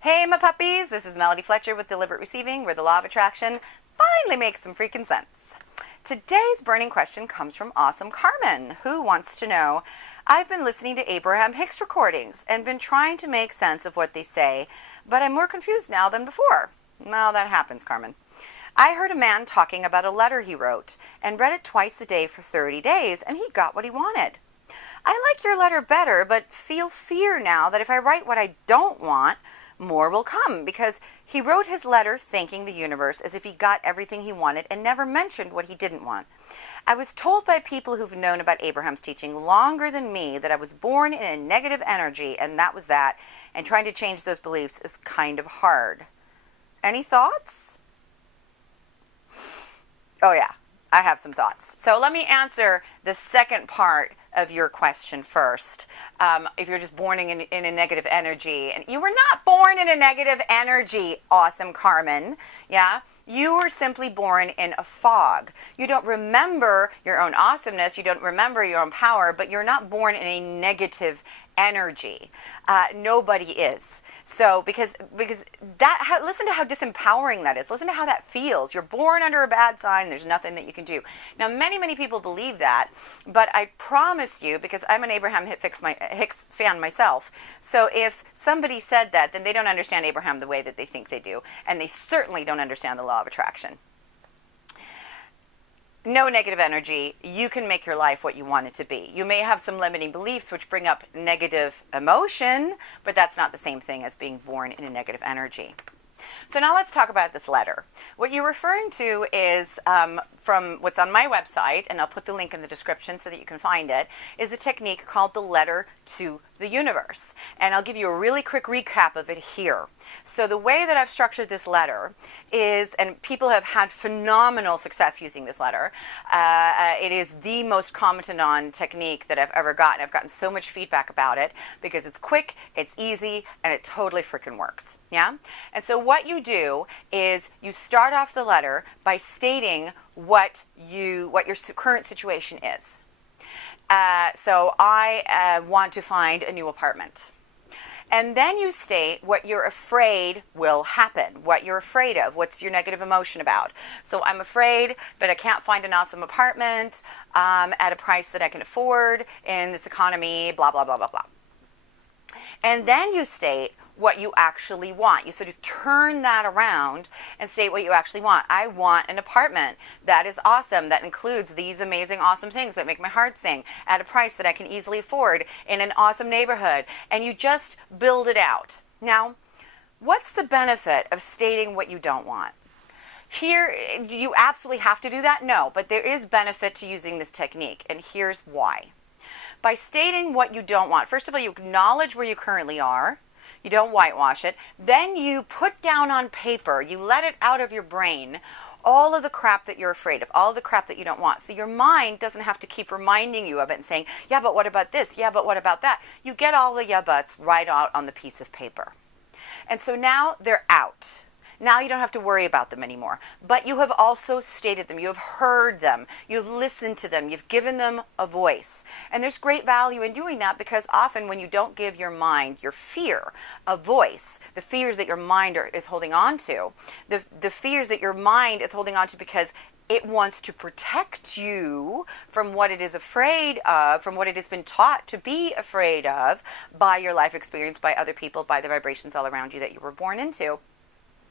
Hey, my puppies, this is Melody Fletcher with Deliberate Receiving, where the law of attraction finally makes some freaking sense. Today's burning question comes from Awesome Carmen, who wants to know, I've been listening to Abraham-Hicks recordings and been trying to make sense of what they say, but I'm more confused now than before. Well, that happens, Carmen. I heard a man talking about a letter he wrote and read it twice a day for 30 days, and he got what he wanted. I like your letter better, but feel fear now that if I write what I don't want, more will come, because he wrote his letter thanking the universe as if he got everything he wanted and never mentioned what he didn't want. I was told by people who've known about Abraham's teaching longer than me that I was born in a negative energy, and that was that, and trying to change those beliefs is kind of hard. Any thoughts? Oh yeah, I have some thoughts. So let me answer the second part of your question first. If you're just born in a negative energy, and you were not born in a negative energy, Awesome Carmen, yeah? You were simply born in a fog. You don't remember your own awesomeness, you don't remember your own power, but you're not born in a negative energy. Nobody is. So because that, listen to how disempowering that is. Listen to how that feels. You're born under a bad sign. There's nothing that you can do. Now, many people believe that, but I promise you, because I'm an Abraham-Hicks fan myself, so if somebody said that, then they don't understand Abraham the way that they think they do, and they certainly don't understand the law of attraction. No negative energy. You can make your life what you want it to be. You may have some limiting beliefs which bring up negative emotion, but that's not the same thing as being born in a negative energy. So now let's talk about this letter. What you're referring to is from what's on my website, and I'll put the link in the description so that you can find it, is a technique called the letter to the universe. And I'll give you a really quick recap of it here. So the way that I've structured this letter is, and people have had phenomenal success using this letter, it is the most commented on technique that I've ever gotten. I've gotten so much feedback about it because it's quick, it's easy, and it totally freaking works. Yeah? And so what you do is you start off the letter by stating what your current situation is. So I want to find a new apartment. And then you state what you're afraid will happen, what you're afraid of, what's your negative emotion about. So I'm afraid that I can't find an awesome apartment at a price that I can afford in this economy, blah, blah, blah, blah, blah. And then you state what you actually want. You sort of turn that around and state what you actually want. I want an apartment that is awesome, that includes these amazing, awesome things that make my heart sing, at a price that I can easily afford, in an awesome neighborhood. And you just build it out. Now, what's the benefit of stating what you don't want? Here, do you absolutely have to do that? No, but there is benefit to using this technique, and here's why. By stating what you don't want, first of all, you acknowledge where you currently are. You don't whitewash it. Then you put down on paper, you let it out of your brain, all of the crap that you're afraid of, all of the crap that you don't want. So your mind doesn't have to keep reminding you of it and saying, yeah, but what about this? Yeah, but what about that? You get all the yeah buts right out on the piece of paper. And so now they're out. Now you don't have to worry about them anymore. But you have also stated them. You have heard them. You've listened to them. You've given them a voice. And there's great value in doing that, because often when you don't give your mind, your fear, a voice, the fears that your mind is holding on to, the fears that your mind is holding on to because it wants to protect you from what it is afraid of, from what it has been taught to be afraid of by your life experience, by other people, by the vibrations all around you that you were born into.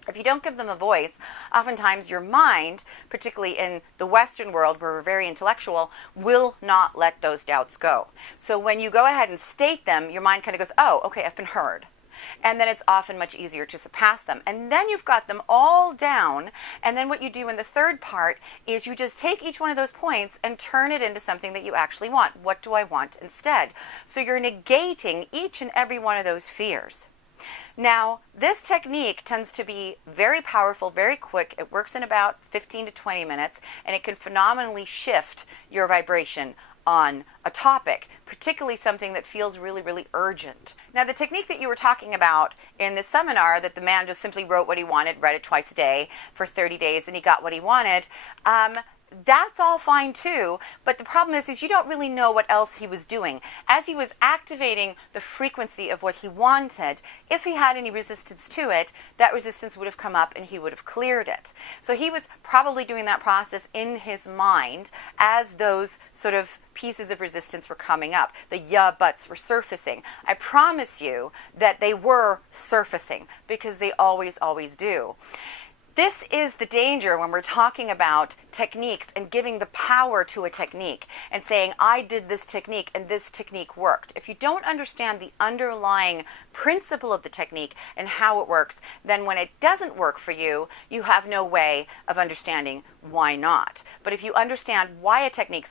If you don't give them a voice, oftentimes your mind, particularly in the Western world where we're very intellectual, will not let those doubts go. So when you go ahead and state them, your mind kind of goes, oh, okay, I've been heard. And then it's often much easier to surpass them. And then you've got them all down. And then what you do in the third part is you just take each one of those points and turn it into something that you actually want. What do I want instead? So you're negating each and every one of those fears. Now, this technique tends to be very powerful, very quick. It works in about 15 to 20 minutes, and it can phenomenally shift your vibration on a topic, particularly something that feels really, really urgent. Now, the technique that you were talking about in this seminar, that the man just simply wrote what he wanted, read it twice a day for 30 days, and he got what he wanted, that's all fine too, but the problem is you don't really know what else he was doing. As he was activating the frequency of what he wanted, if he had any resistance to it, that resistance would have come up and he would have cleared it. So he was probably doing that process in his mind as those sort of pieces of resistance were coming up. The yeah buts were surfacing. I promise you that they were surfacing, because they always do. This is the danger when we're talking about techniques and giving the power to a technique and saying, I did this technique and this technique worked. If you don't understand the underlying principle of the technique and how it works, then when it doesn't work for you, you have no way of understanding why not. But if you understand why a technique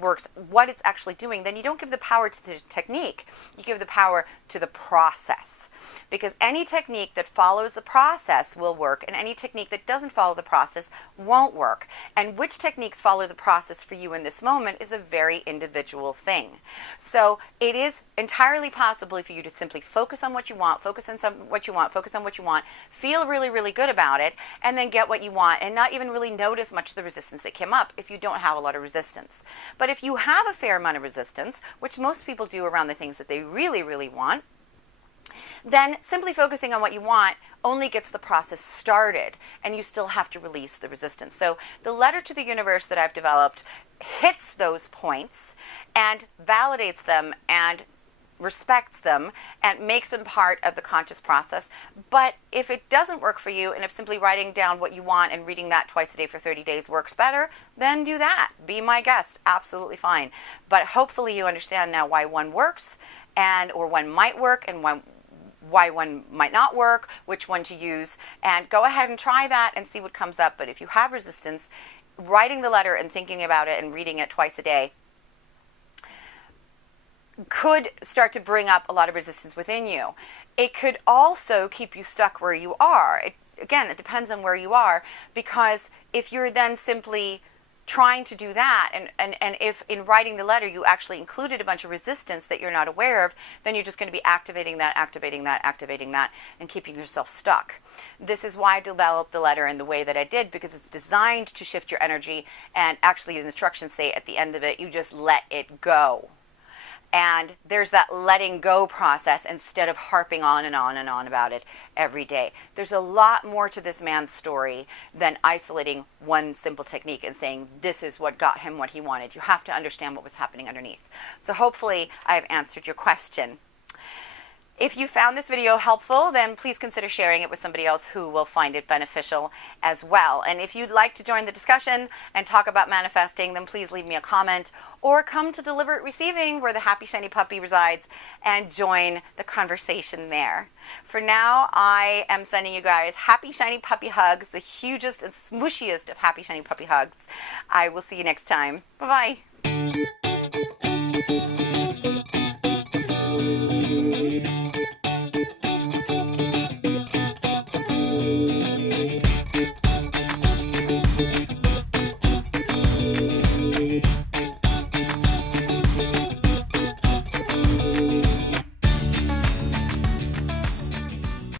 works, what it's actually doing, then you don't give the power to the technique. You give the power to the process. Because any technique that follows the process will work, and any technique that doesn't follow the process won't work. And which techniques follow the process for you in this moment is a very individual thing. So it is entirely possible for you to simply focus on what you want, focus on what you want, feel really, really good about it, and then get what you want and not even really notice much of the resistance that came up if you don't have a lot of resistance. But if you have a fair amount of resistance, which most people do around the things that they really, really want, then simply focusing on what you want only gets the process started, and you still have to release the resistance. So the letter to the universe that I've developed hits those points and validates them and respects them and makes them part of the conscious process. But if it doesn't work for you, and if simply writing down what you want and reading that twice a day for 30 days works better, then do that. Be my guest. Absolutely fine. But hopefully you understand now why one works, or one might work, and why one might not work, which one to use, and go ahead and try that and see what comes up. But if you have resistance, writing the letter and thinking about it and reading it twice a day could start to bring up a lot of resistance within you. It could also keep you stuck where you are. Again, it depends on where you are, because if you're then simply trying to do that, and if in writing the letter you actually included a bunch of resistance that you're not aware of, then you're just going to be activating that, and keeping yourself stuck. This is why I developed the letter in the way that I did, because it's designed to shift your energy, and actually the instructions say at the end of it, you just let it go. And there's that letting go process instead of harping on and on and on about it every day. There's a lot more to this man's story than isolating one simple technique and saying this is what got him what he wanted. You have to understand what was happening underneath. So hopefully I've answered your question. If you found this video helpful, then please consider sharing it with somebody else who will find it beneficial as well. And if you'd like to join the discussion and talk about manifesting, then please leave me a comment or come to Deliberate Receiving, where the Happy Shiny Puppy resides, and join the conversation there. For now, I am sending you guys happy shiny puppy hugs, the hugest and smooshiest of happy shiny puppy hugs. I will see you next time. Bye-bye.